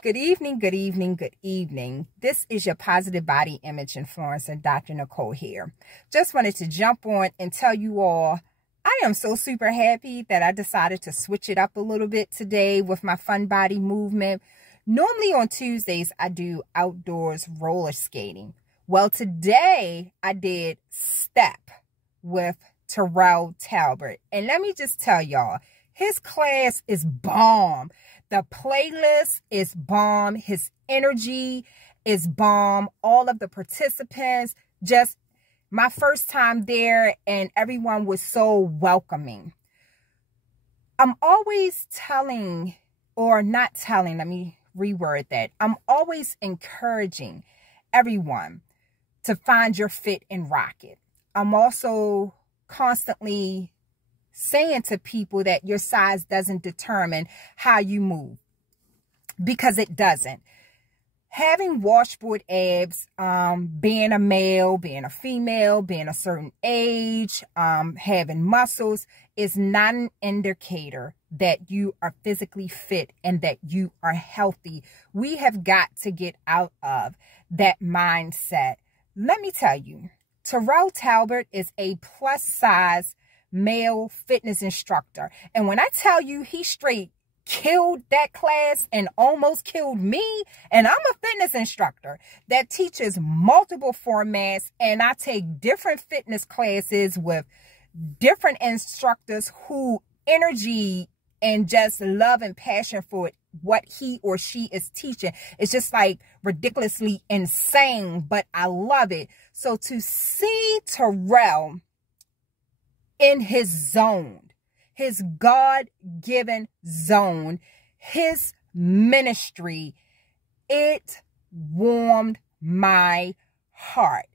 Good evening, good evening, good evening. This is your positive body image influencer, Dr. Nicole here. Just wanted to jump on and tell you all, I am so super happy that I decided to switch it up a little bit today with my fun body movement. Normally on Tuesdays, I do outdoors roller skating. Well, today I did step with Terrell Talbert. And let me just tell y'all, his class is bomb. The playlist is bomb. His energy is bomb. All of the participants, just my first time there, and everyone was so welcoming. I'm always telling, or not telling, let me reword that. I'm always encouraging everyone to find your fit and rock it. I'm also constantly saying to people that your size doesn't determine how you move, because it doesn't. Having washboard abs, being a male, being a female, being a certain age, having muscles is not an indicator that you are physically fit and that you are healthy. We have got to get out of that mindset. Let me tell you, Terrell Talbert is a plus size male fitness instructor. And when I tell you he straight killed that class and almost killed me, and I'm a fitness instructor that teaches multiple formats, and I take different fitness classes with different instructors who energy and just love and passion for what he or she is teaching. It's just like ridiculously insane, but I love it. So to see Terrell in his zone, his God-given zone, his ministry, it warmed my heart.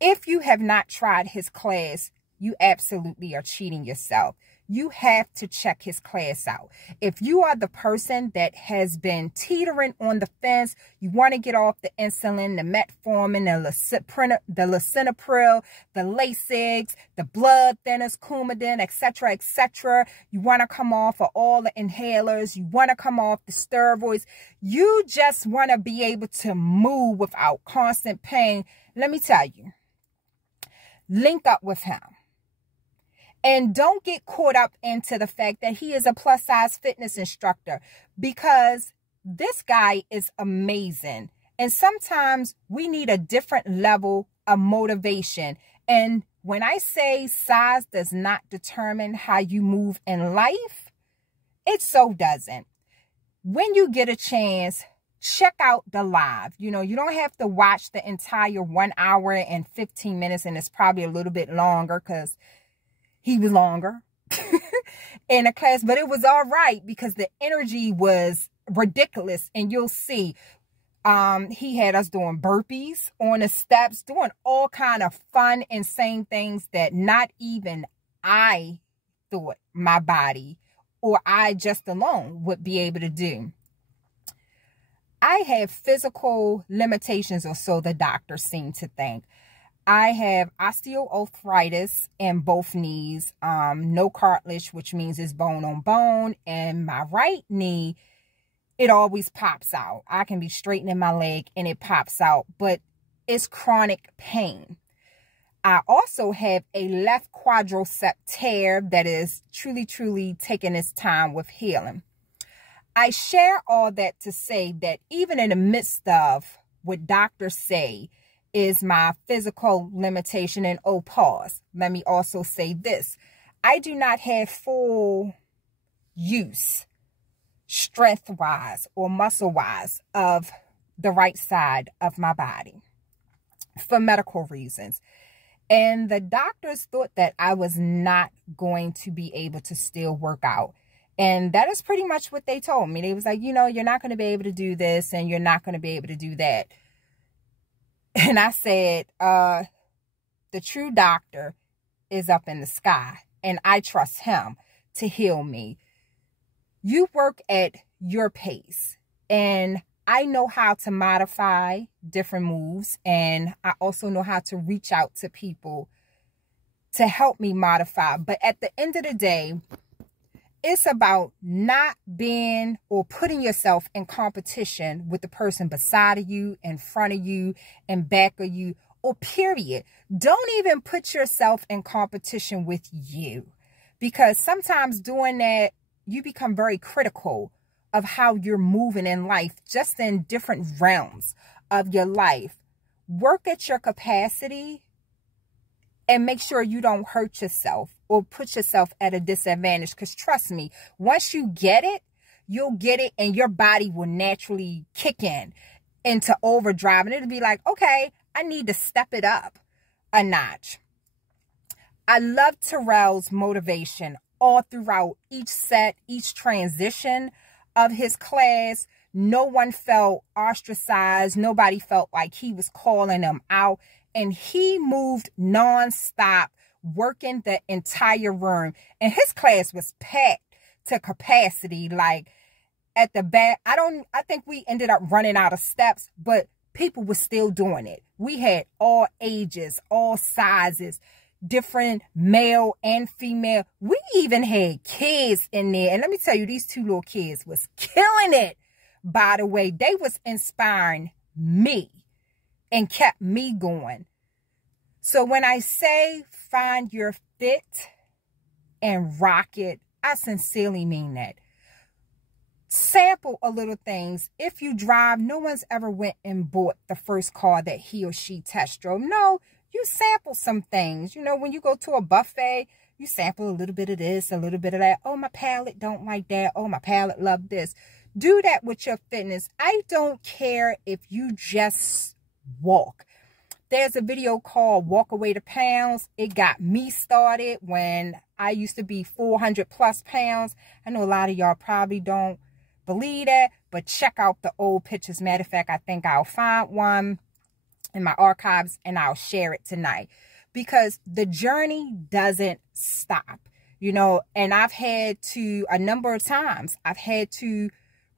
If you have not tried his class, you absolutely are cheating yourself. You have to check his class out. If you are the person that has been teetering on the fence, you want to get off the insulin, the metformin, the lisinopril, the Lasix, the blood thinners, Coumadin, etc., etc. You want to come off of all the inhalers. You want to come off the steroids. You just want to be able to move without constant pain. Let me tell you, link up with him. And don't get caught up into the fact that he is a plus size fitness instructor, because this guy is amazing. And sometimes we need a different level of motivation. And when I say size does not determine how you move in life, it so doesn't. When you get a chance, check out the live. You know, you don't have to watch the entire 1 hour and 15 minutes. And it's probably a little bit longer because he was longer in the class, but it was all right because the energy was ridiculous. And you'll see, he had us doing burpees on the steps, doing all kind of fun, insane things that not even I thought my body or I just alone would be able to do. I have physical limitations, or so the doctors seem to think. I have osteoarthritis in both knees, no cartilage, which means it's bone on bone. And my right knee, it always pops out. I can be straightening my leg and it pops out, but it's chronic pain. I also have a left quadricep tear that is truly taking its time with healing. I share all that to say that even in the midst of what doctors say is my physical limitation, and pause, let me also say this. I do not have full use, strength-wise or muscle-wise, of the right side of my body for medical reasons. And the doctors thought that I was not going to be able to still work out. And that is pretty much what they told me. They was like, you know, you're not going to be able to do this and you're not going to be able to do that. And I said, the true doctor is up in the sky, and I trust him to heal me. You work at your pace, and I know how to modify different moves, and I also know how to reach out to people to help me modify. But at the end of the day, It's about not being or putting yourself in competition with the person beside of you, in front of you, and back of you, or period. Don't even put yourself in competition with you, because sometimes doing that, you become very critical of how you're moving in life, just in different realms of your life. Work at your capacity and make sure you don't hurt yourself or put yourself at a disadvantage. Because trust me, once you get it, you'll get it, and your body will naturally kick in into overdrive. And it'll be like, okay, I need to step it up a notch. I love Terrell's motivation all throughout each set, each transition of his class. No one felt ostracized. Nobody felt like he was calling them out. And he moved nonstop, working the entire room. And his class was packed to capacity. Like at the back, I think we ended up running out of steps, but people were still doing it. We had all ages, all sizes, different male and female. We even had kids in there. And let me tell you, these two little kids was killing it. By the way, they was inspiring me and kept me going. So when I say find your fit and rock it, I sincerely mean that. Sample a little things. If you drive, no one's ever went and bought the first car that he or she test drove. No, you sample some things. You know, when you go to a buffet, you sample a little bit of this, a little bit of that. Oh, my palate don't like that. Oh, my palate love this. Do that with your fitness. I don't care if you just walk. There's a video called Walk Away to Pounds. It got me started when I used to be 400 plus pounds. I know a lot of y'all probably don't believe that, but check out the old pictures. Matter of fact, I think I'll find one in my archives and I'll share it tonight, because the journey doesn't stop, you know. And I've had to, a number of times, I've had to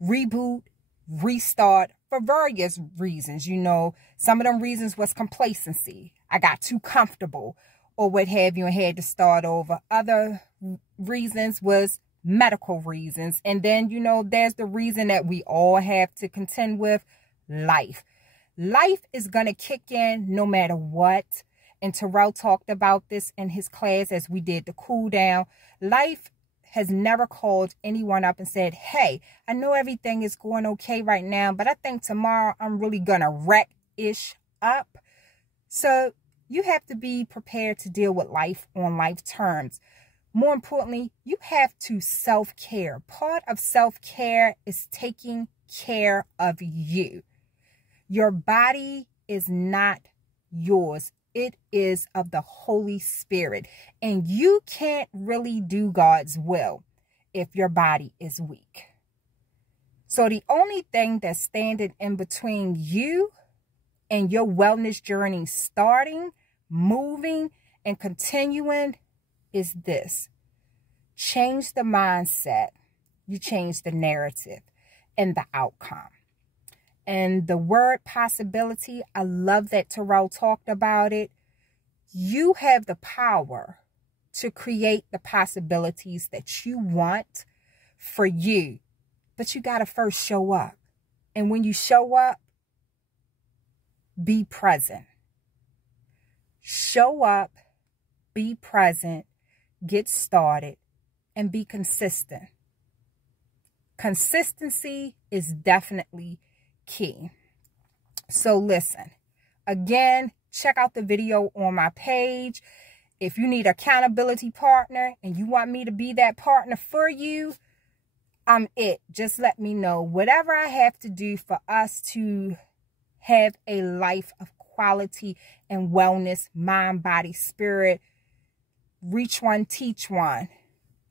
reboot, restart for various reasons. You know, some of them reasons was complacency. I got too comfortable or what have you and had to start over. Other reasons was medical reasons. And then, you know, there's the reason that we all have to contend with: life. Life is going to kick in no matter what. And Terrell talked about this in his class as we did the cool down. Life has never called anyone up and said, hey, I know everything is going okay right now, but I think tomorrow I'm really going to wreck-ish up. So you have to be prepared to deal with life on life terms. More importantly, you have to self-care. Part of self-care is taking care of you. Your body is not yours. It is of the Holy Spirit. And you can't really do God's will if your body is weak. So the only thing that's standing in between you and your wellness journey starting, moving, and continuing is this: change the mindset. You change the narrative and the outcome. And the word possibility, I love that Terrell talked about it. You have the power to create the possibilities that you want for you. But you got to first show up. And when you show up, be present. Show up, be present, get started, and be consistent. Consistency is definitely key. So listen, again, check out the video on my page. If you need an accountability partner and you want me to be that partner for you, I'm it. Just let me know. Whatever I have to do for us to have a life of quality and wellness, mind, body, spirit, reach one, teach one.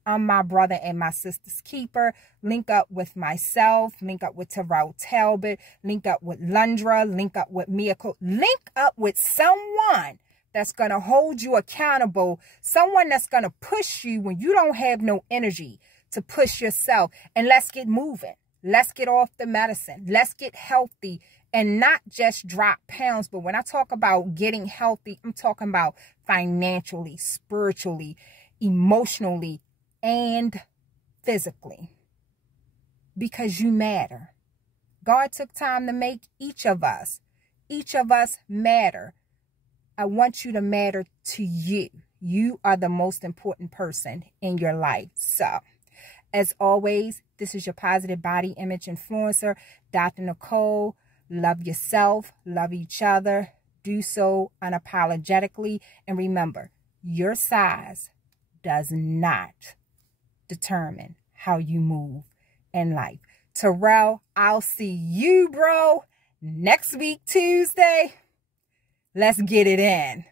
I'm my brother and my sister's keeper. Link up with myself. Link up with Terrell Talbert. Link up with Lundra. Link up with Mia. Link up with someone that's going to hold you accountable. Someone that's going to push you when you don't have no energy to push yourself. And let's get moving. Let's get off the medicine. Let's get healthy and not just drop pounds. But when I talk about getting healthy, I'm talking about financially, spiritually, emotionally, and physically, because you matter. God took time to make each of us. Each of us matter. I want you to matter to you. You are the most important person in your life. So, as always, this is your positive body image influencer, Dr. Nicole. Love yourself, love each other, do so unapologetically. And remember, your size does not determine how you move in life. Terrell, I'll see you, bro, next week, Tuesday. Let's get it in.